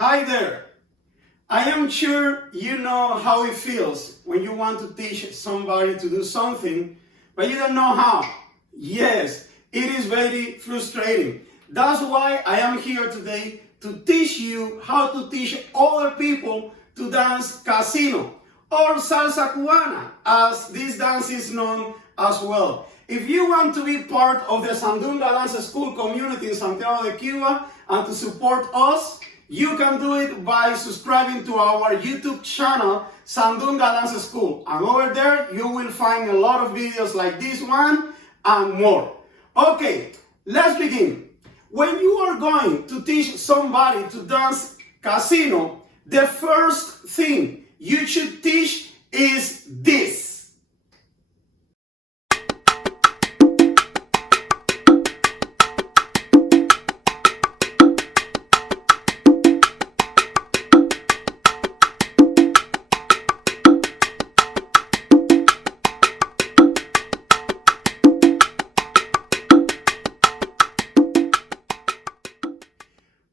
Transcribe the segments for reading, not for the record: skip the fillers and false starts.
Hi there. I am sure you know how it feels when you want to teach somebody to do something, but you don't know how. Yes, it is very frustrating. That's why I am here today to teach you how to teach other people to dance casino or salsa cubana, as this dance is known as well. If you want to be part of the Sandunga Dance School community in Santiago de Cuba and to support us, you can do it by subscribing to our YouTube channel, Sandunga Dance School. And over there, you will find a lot of videos like this one and more. Okay, let's begin. When you are going to teach somebody to dance casino, the first thing you should teach is this.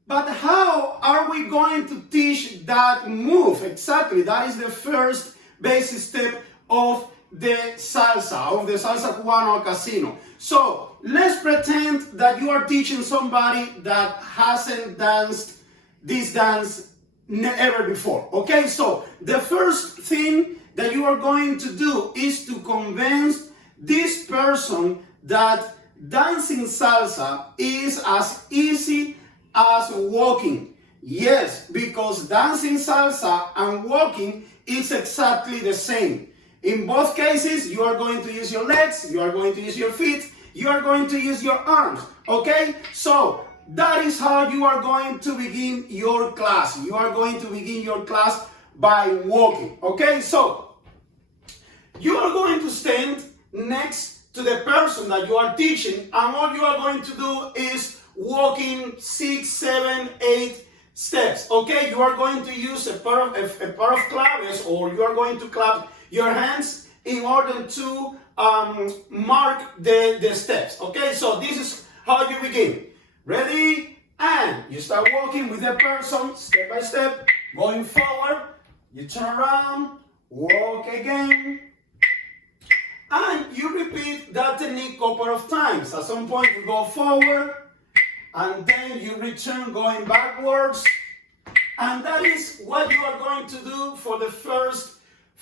But how are we going to teach that move? Exactly, that is the first basic step of the salsa cubana or casino. So let's pretend that you are teaching somebody that hasn't danced this dance ever before. Okay, so the first thing that you are going to do is to convince this person that dancing salsa is as easy as walking. Yes, because dancing salsa and walking is exactly the same. In both cases, you are going to use your legs, you are going to use your feet, you are going to use your arms. Okay? So that is how you are going to begin your class. You are going to begin your class by walking. Okay? So you are going to stand next to the person that you are teaching, and all you are going to do is walking 6, 7, 8 steps. Okay, you are going to use a pair of claves, or you are going to clap your hands in order to mark the steps. Okay, so this is how you begin. Ready? And you start walking with the person step by step, going forward. You turn around, walk again, and you repeat that technique a couple of times. At some point you go forward, and then you return going backwards. And that is what you are going to do for the first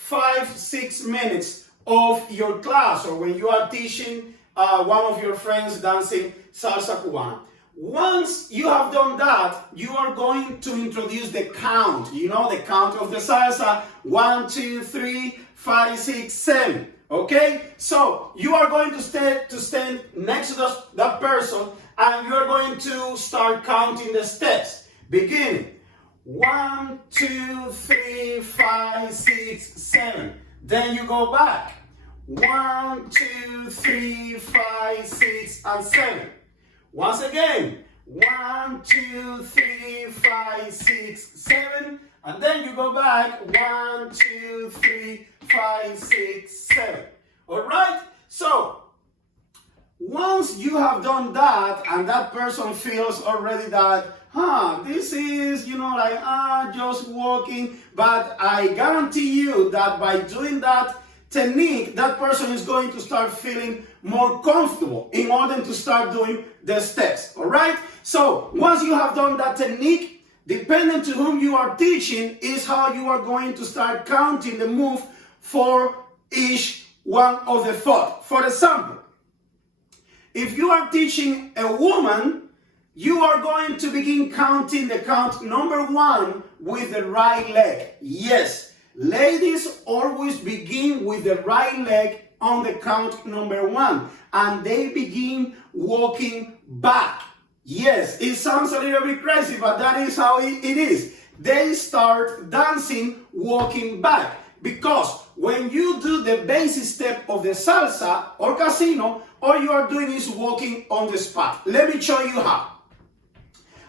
5-6 minutes of your class, or when you are teaching one of your friends dancing salsa cubana. Once you have done that, you are going to introduce the count. You know, the count of the salsa: 1, 2, 3, 5, 6, 7. Okay, so you are going to stand next to that person, and you are going to start counting the steps. Beginning 1, 2, 3, 5, 6, 7. Then you go back 1, 2, 3, 5, 6, and 7. Once again 1, 2, 3, 5, 6, 7. And then you go back 1, 2, 3, 5, 6, 7. All right? So once you have done that, and that person feels already that, this is, just walking, but I guarantee you that by doing that technique, that person is going to start feeling more comfortable in order to start doing the steps. All right? So once you have done that technique, depending to whom you are teaching is how you are going to start counting the move for each one of the foot. For example, if you are teaching a woman, you are going to begin counting the count number 1 with the right leg. Yes, ladies always begin with the right leg on the count number 1, and they begin walking back. Yes, it sounds a little bit crazy, but that is how it is. They start dancing walking back, because when you do the basic step of the salsa or casino, all you are doing is walking on the spot. Let me show you how.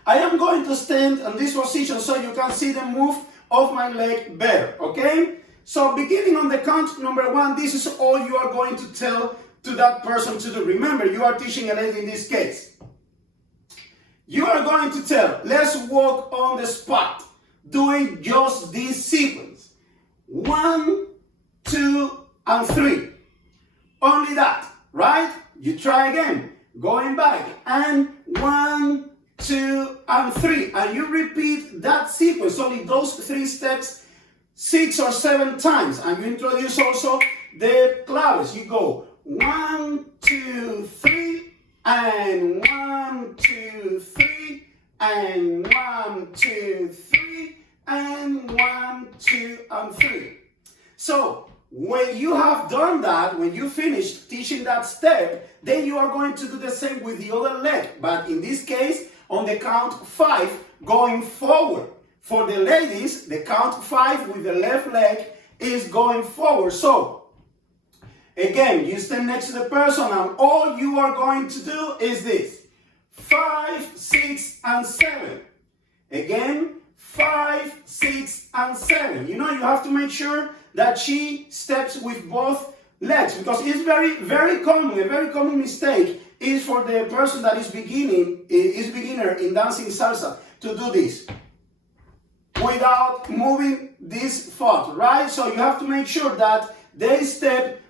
I am going to stand in this position so you can see the move of my leg better, okay? So beginning on the count number 1, this is all you are going to tell to that person to do. Remember, you are teaching a lady in this case. You are going to tell, let's walk on the spot. doing just this sequence. 1, 2, and 3. Only that, right? You try again, going back, and 1, 2, and 3, and you repeat that sequence, only those 3 steps, 6 or 7 times, and you introduce also the claves. You go 1, 2, 3, and 1, 2, 3, and 1, 2, 3, and 1, 2, and 3. So when you have done that, when you finish teaching that step, then you are going to do the same with the other leg, but in this case, on the count 5, going forward. For the ladies, the count 5 with the left leg is going forward. So, again, you stand next to the person and all you are going to do is this. 5, 6, and 7. Again, 5, 6, and 7. You know, you have to make sure that she steps with both legs, because it's very common, a very common mistake is for the person that is beginner in dancing salsa to do this without moving this foot, right? So you have to make sure that they step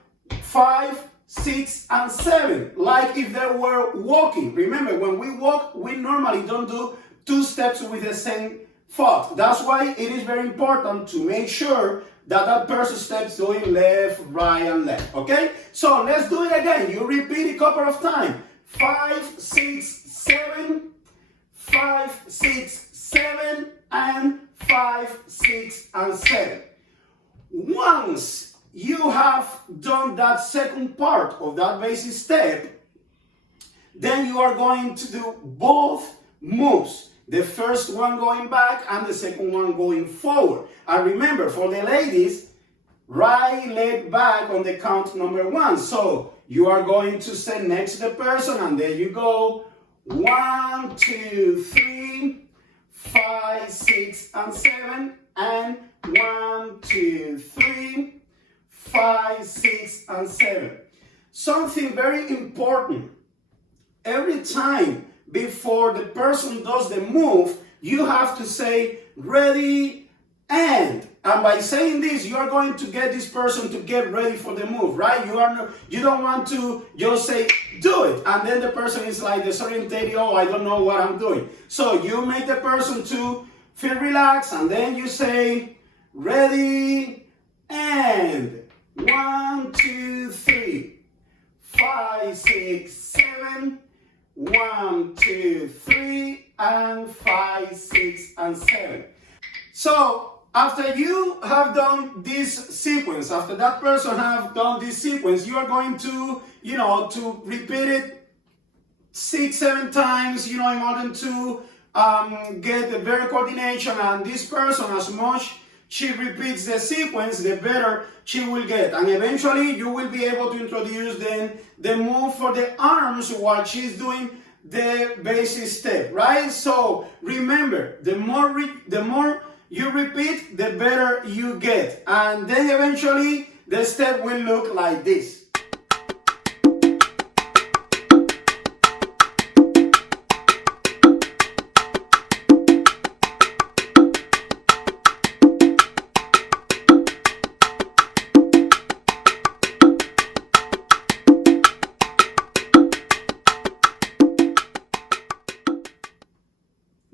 5, 6, and 7, like if they were walking. Remember, when we walk, we normally don't do 2 steps with the same foot. That's why it is very important to make sure that that person steps doing left, right, and left, okay? So let's do it again. You repeat a couple of times. 5, 6, 7, 5, 6, 7, and 5, 6, and 7. Once you have done that second part of that basic step, then you are going to do both moves. The first one going back and the second one going forward. And remember, for the ladies, right leg back on the count number 1. So you are going to stand next to the person and there you go. 1, 2, 3, 5, 6, and 7, and 1, 2, 3, 5, 6, and 7. Something very important. Every time before the person does the move, you have to say ready and by saying this, you are going to get this person to get ready for the move, right? You don't want to just say do it and then the person is like disorientated. Oh, I don't know what I'm doing. So you make the person to feel relaxed and then you say ready and 1, 2, 3, 5, 6, 7. 1, 2, 3, and 5, 6, and 7. So after you have done this sequence, after that person have done this sequence, you are going to, to repeat it 6, 7 times, in order to get the better coordination. And this person, as much she repeats the sequence, the better she will get. And eventually you will be able to introduce then the move for the arms while she's doing the basic step, right? So remember, the more you repeat, the better you get. And then eventually the step will look like this.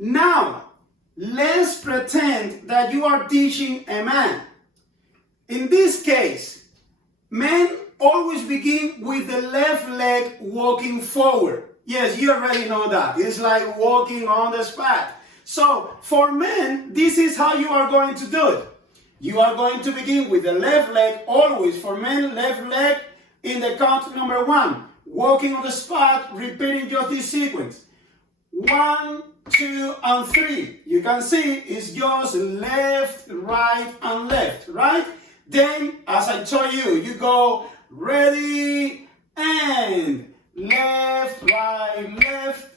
Now, let's pretend that you are teaching a man. In this case, men always begin with the left leg walking forward. Yes, you already know that. It's like walking on the spot. So, for men, this is how you are going to do it. You are going to begin with the left leg, always for men, left leg in the count number 1. Walking on the spot, repeating just this sequence. 1, 2, and 3. You can see it's just left, right, and left, right? Then, as I told you, you go ready and left, right, left,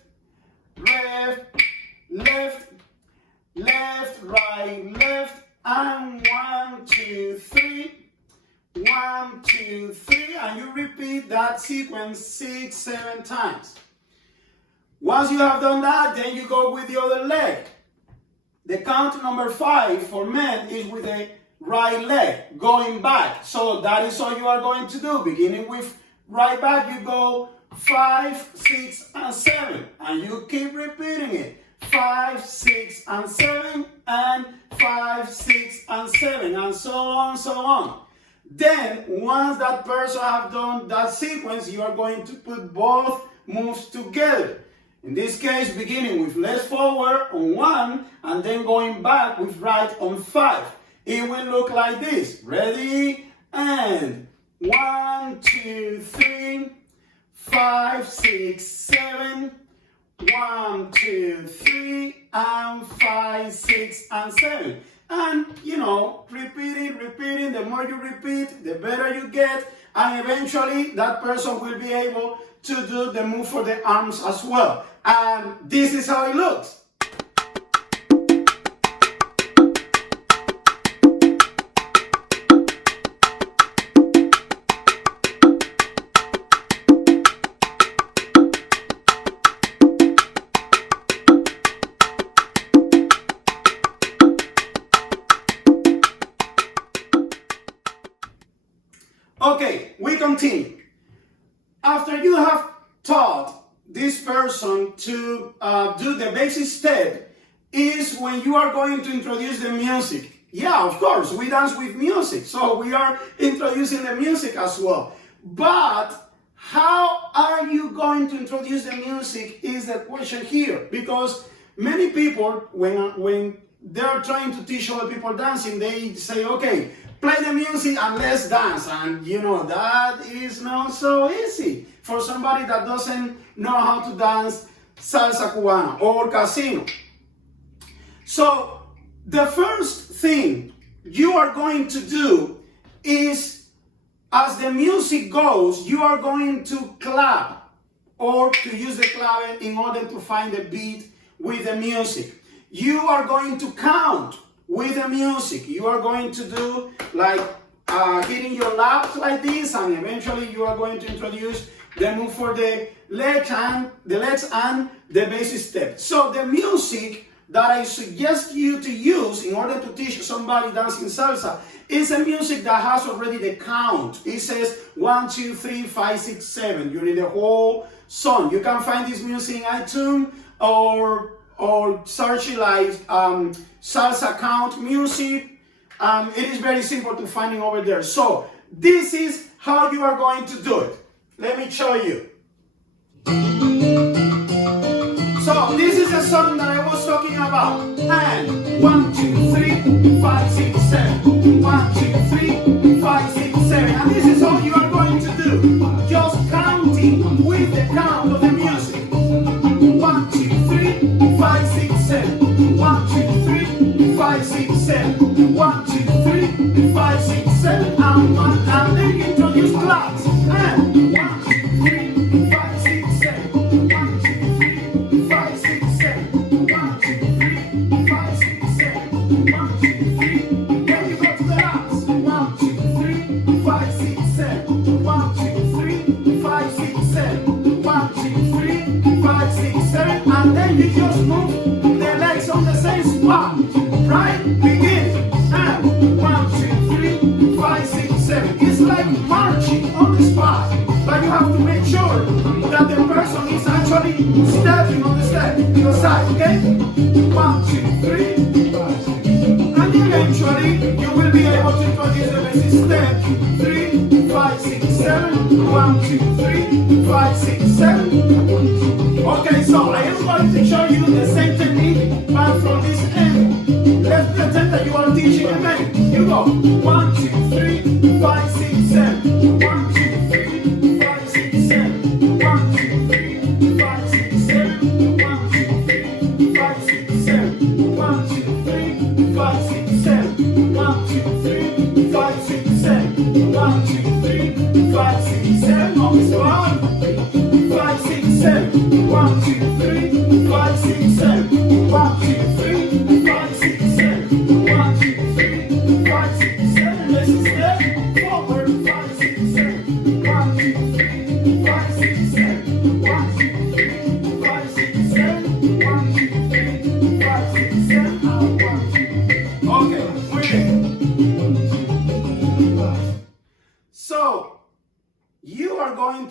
left, left, left, right, left, and 1, 2, 3. 1, 2, 3, and you repeat that sequence 6, 7 times. Once you have done that, then you go with the other leg. The count number 5 for men is with the right leg going back. So that is all you are going to do. Beginning with right back, you go 5, 6, and 7. And you keep repeating it. 5, 6, and 7, and 5, 6, and 7, and so on, so on. Then, once that person have done that sequence, you are going to put both moves together. In this case, beginning with left forward on 1, and then going back with right on 5. It will look like this. Ready? And 1, 2, 3, 5, 6, 7, 1, 2, 3, and 5, 6, and 7. And, you know, repeating. The more you repeat, the better you get. And eventually, that person will be able to do the move for the arms as well. And this is how it looks. Okay, we continue. After you have taught this person to do the basic step, is when you are going to introduce the music. Yeah, of course, we dance with music, so we are introducing the music as well. But how are you going to introduce the music is the question here, because many people, when they're trying to teach other people dancing, they say, okay, play the music and let's dance. And you know, that is not so easy for somebody that doesn't know how to dance Salsa Cubana or Casino. So the first thing you are going to do is, as the music goes, you are going to clap or to use the clave in order to find the beat with the music. You are going to count with the music. You are going to do like hitting your laps like this, and eventually you are going to introduce the move for the legs and the basic step. So the music that I suggest you to use in order to teach somebody dancing salsa is a music that has already the count. It says 1, 2, 3, 5, 6, 7 during the whole song. You can find this music in iTunes or search it like salsa count music. It is very simple to find it over there. So this is how you are going to do it. Let me show you. So this is a song that I was talking about. And 1, 2, 3, 5, 6, 7. 1, 2, 3, 5, 6, 7. And this is all you are going to do. Just counting with the count of the music. 1, 2, 3, 5, 6, 7. 1, 2, 3, 5, 6, 7. 1, 2, 3, 5, 6, 7. And then you introduce claps. And 1, 2, 3, 5, 6, 7. 1, 2, 3, 5, 6, 7. 1, 2, 3, 5, 6, 7. 1, 2, 3. Then you go to the last. 1, 2, 3, 5, 6, 7. 1, 2, 3, 5, 6, 7. 1, 2, 3, 5, 6, 7. And then you just move the legs on the same spot. Right? Begin. And 1, 2, 3, 5, 6, 7. It's like marching on the spot. But you have to make sure that the person is actually stepping on the step to the side, okay? 1, 2, 3. And eventually you will be able to introduce the basic step. 3, 5, 6, 7. 1, 2, 3, 5, 6, 7. Okay, so I am going to show you the same technique, but from this end. Let's pretend that you are teaching a man. You go 1, 2, 3, 5, 6, 7. 1, 2, 3, 5, 6, 7. 1, 2, 3, 5, 6, 7. 1, 2, 3, 5, 6, 7. 1, 2, 3, 5, 6, 7. 1, 2, 3, 5, 6, 7. 1, 2, 3, 5, 6, 7. On the spot. 5, 6, 7. 1, 2, 3, 5, 6, 7. 1, 2, 3, 5, 6, 7. 1, 2, 3, 5, 6, 7. Let's step forward. 5, 6, 7. 1, 2, 3, 5, 6, 7. 1, 2, 3, 5, 6, 7. 1, 2, 3, 5, 6, 7.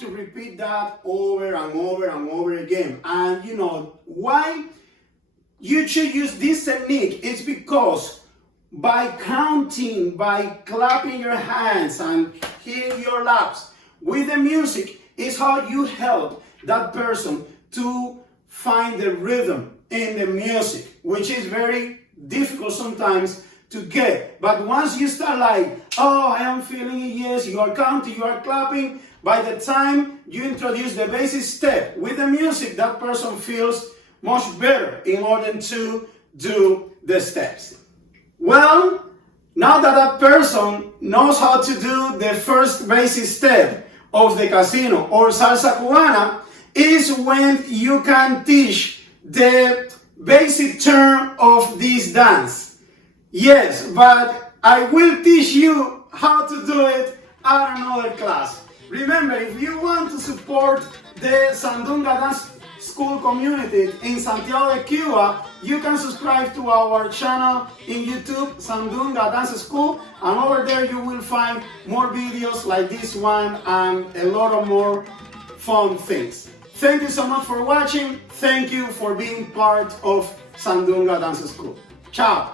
to repeat that over and over and over again. And you know why you should use this technique? It's because by counting, by clapping your hands and hitting your laps with the music is how you help that person to find the rhythm in the music, which is very difficult sometimes to get. But once you start like, oh, I am feeling it, yes, you are counting, you are clapping, by the time you introduce the basic step with the music, that person feels much better in order to do the steps. Well, now that that person knows how to do the first basic step of the casino or salsa cubana, is when you can teach the basic turn of this dance. Yes, but I will teach you how to do it at another class. Remember, if you want to support the Sandunga Dance School community in Santiago de Cuba, you can subscribe to our channel in YouTube, Sandunga Dance School, and over there you will find more videos like this one and a lot of more fun things. Thank you so much for watching. Thank you for being part of Sandunga Dance School. Ciao!